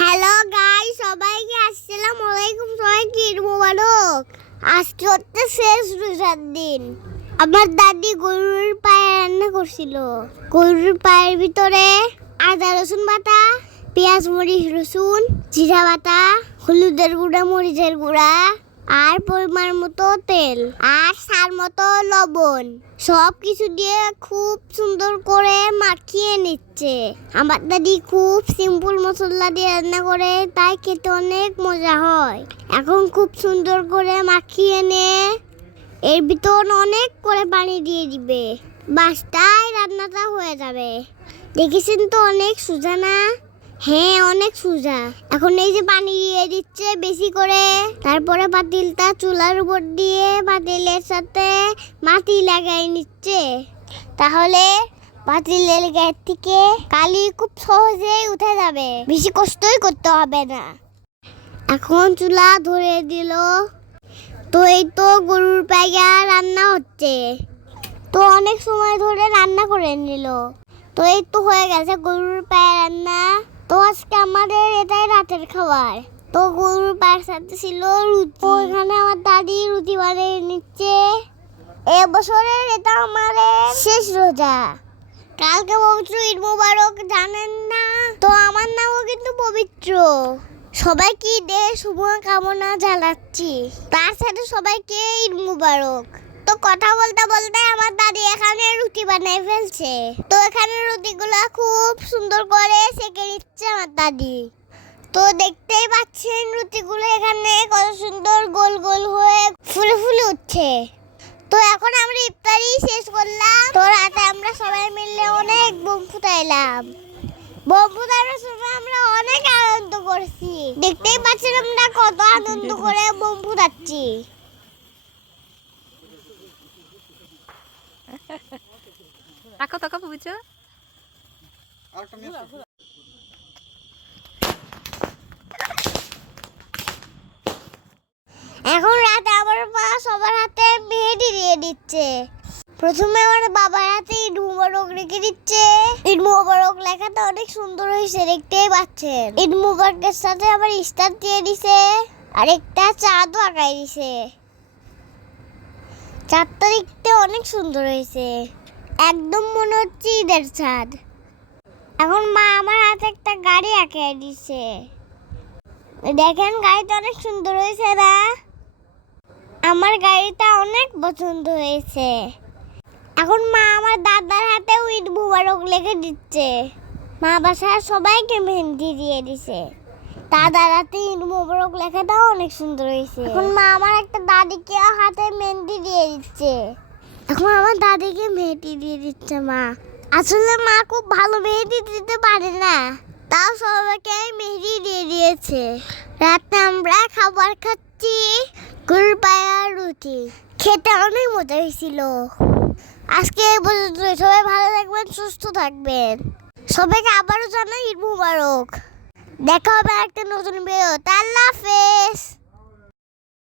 Hello guys, সবাইকে আসসালামু আলাইকুম। সবাইকে ঈদ মোবারক। আজকে হচ্ছে শেষ রোজার দিন। আমার দাদি গরুর পায়ে রান্না করছিল। গরুর পায়ের ভিতরে আদা রসুন বাটা, পেঁয়াজ মরিচ রসুন, জিরা বাটা, হলুদের গুঁড়া, মরিচের গুঁড়া আর পরিমাণ মতো তেল আর স্বাদ মতো লবণ সব কিছু দিয়ে খুব সুন্দর করে মাখিয়ে নিচ্ছে। আমার দাদি খুব সিম্পল মশলা দিয়ে রান্না করে, তাই খেতে অনেক মজা হয়। এখন খুব সুন্দর করে মাখিয়ে নে এর ভিতর অনেক করে পানি দিয়ে দিবে, বাস তাই রান্নাটা হয়ে যাবে। দেখেছেন তো অনেক সোজা না? হ্যাঁ, অনেক সোজা। এখন এই যে পানি দিয়ে দিচ্ছে বেশি করে, তারপরে পাতিলটা চুলার উপর দিয়ে পাতিলের সাথে মাটি লাগাই নিচ্ছে। তাহলে পাতিলের গায়ে থেকে কালি খুব সহজেই উঠে যাবে, বেশি কষ্টই করতে হবে না। এখন চুলা ধরে দিল। তো এই তো গরুর পায়া রান্না হচ্ছে। তো অনেক সময় ধরে রান্না করে নিল। তো এই তো হয়ে গেছে গরুর পায়া রান্না। তো আজকে আমাদের এটাই রাতের খাবার। তো গরুর পায়ের সাথে ছিল রুটি। এখানে আমার দাদি রুটি বানিয়ে নিচ্ছে। এবছরের এটা আমাদের শেষ রোজা। কালকে পবিত্র ঈদ মোবারক, জানেন না? তো আমার নামও কিন্তু পবিত্র। সবাইকে ঈদের শুভ কামনা জানাচ্ছি, তার সাথে সবাইকে ঈদ মোবারক। তো কথা বলতে বলতে আমার দাদি এখানে রুটি বানিয়ে ফেলছে। তো এখানে রুটিগুলো খুব সুন্দর করে সেঁকে নিচ্ছে আমার দাদি। তো দেখতেই পাচ্ছেন রুটিগুলো এখানে কত সুন্দর গোল গোল হয়ে ফুলে ফুলে উঠছে। তো এখন আমরা ইফতারি শেষ করলাম। তো রাতে আমরা সবাই মিলে অনেক বোম ফুটাইলাম। বোম ফুটানোর সময় আমরা অনেক আনন্দ করছি। দেখতেই পাচ্ছেন আমরা কত আনন্দ করে বোম ফুটাচ্ছি। তাকাও তাকাও পবিত্র। এখন রাতে আমার মা সবার হাতে মেহেদি দিয়ে দিচ্ছে। প্রথমে আমার বাবার হাতে ঈদ মোবারক রেখে দিচ্ছে। ঈদ মোবারক লেখাটা অনেক সুন্দর হয়েছে, দেখতেই পাচ্ছেন। ঈদ মোবারকের সাথে আবার স্টার দিয়ে দিছে আর একটা চাঁদও আঁকাই দিছে। চাঁদটা দেখতে অনেক সুন্দর হয়েছে, একদম মনে হচ্ছে ঈদের চাঁদ। এখন মা আমার হাতে একটা গাড়ি আঁকিয়ে দিছে। দেখেন গাড়িটা অনেক সুন্দর হয়েছে না? আমার গাড়িটা অনেক পছন্দ হয়েছে। এখন মা আমার দাদার হাতে ঈদ মোবারক লিখে দিচ্ছে। মা বাসার সবাইকে মেহেন্দি দিয়ে দিছে। দাদার হাতে ঈদ মোবারক লেখাটাও অনেক সুন্দর হয়েছে। এখন মা আমার একটা দাদিকে হাতে মেহেন্দি দিয়ে দিচ্ছে। এখন আমার দাদিকে মেহেন্দি দিয়ে দিচ্ছে মা। আসলে মা খুব ভালো মেহেন্দি দিতে পারে না, তাও সবাইকে মেহেন্দি দিয়ে দিয়েছে। রাতে আমরা খাবার খাচ্ছি, গরুর পায়া রুটি। খেতে অনেক মজা হয়েছিল। আজকে এই পর্যন্ত। সবাই ভালো থাকবেন, সুস্থ থাকবেন। সবাইকে আবারও জানাই ঈদ মোবারক। দেখা হবে একটা নতুন ভিডিওতে। আল্লাহ হাফেজ।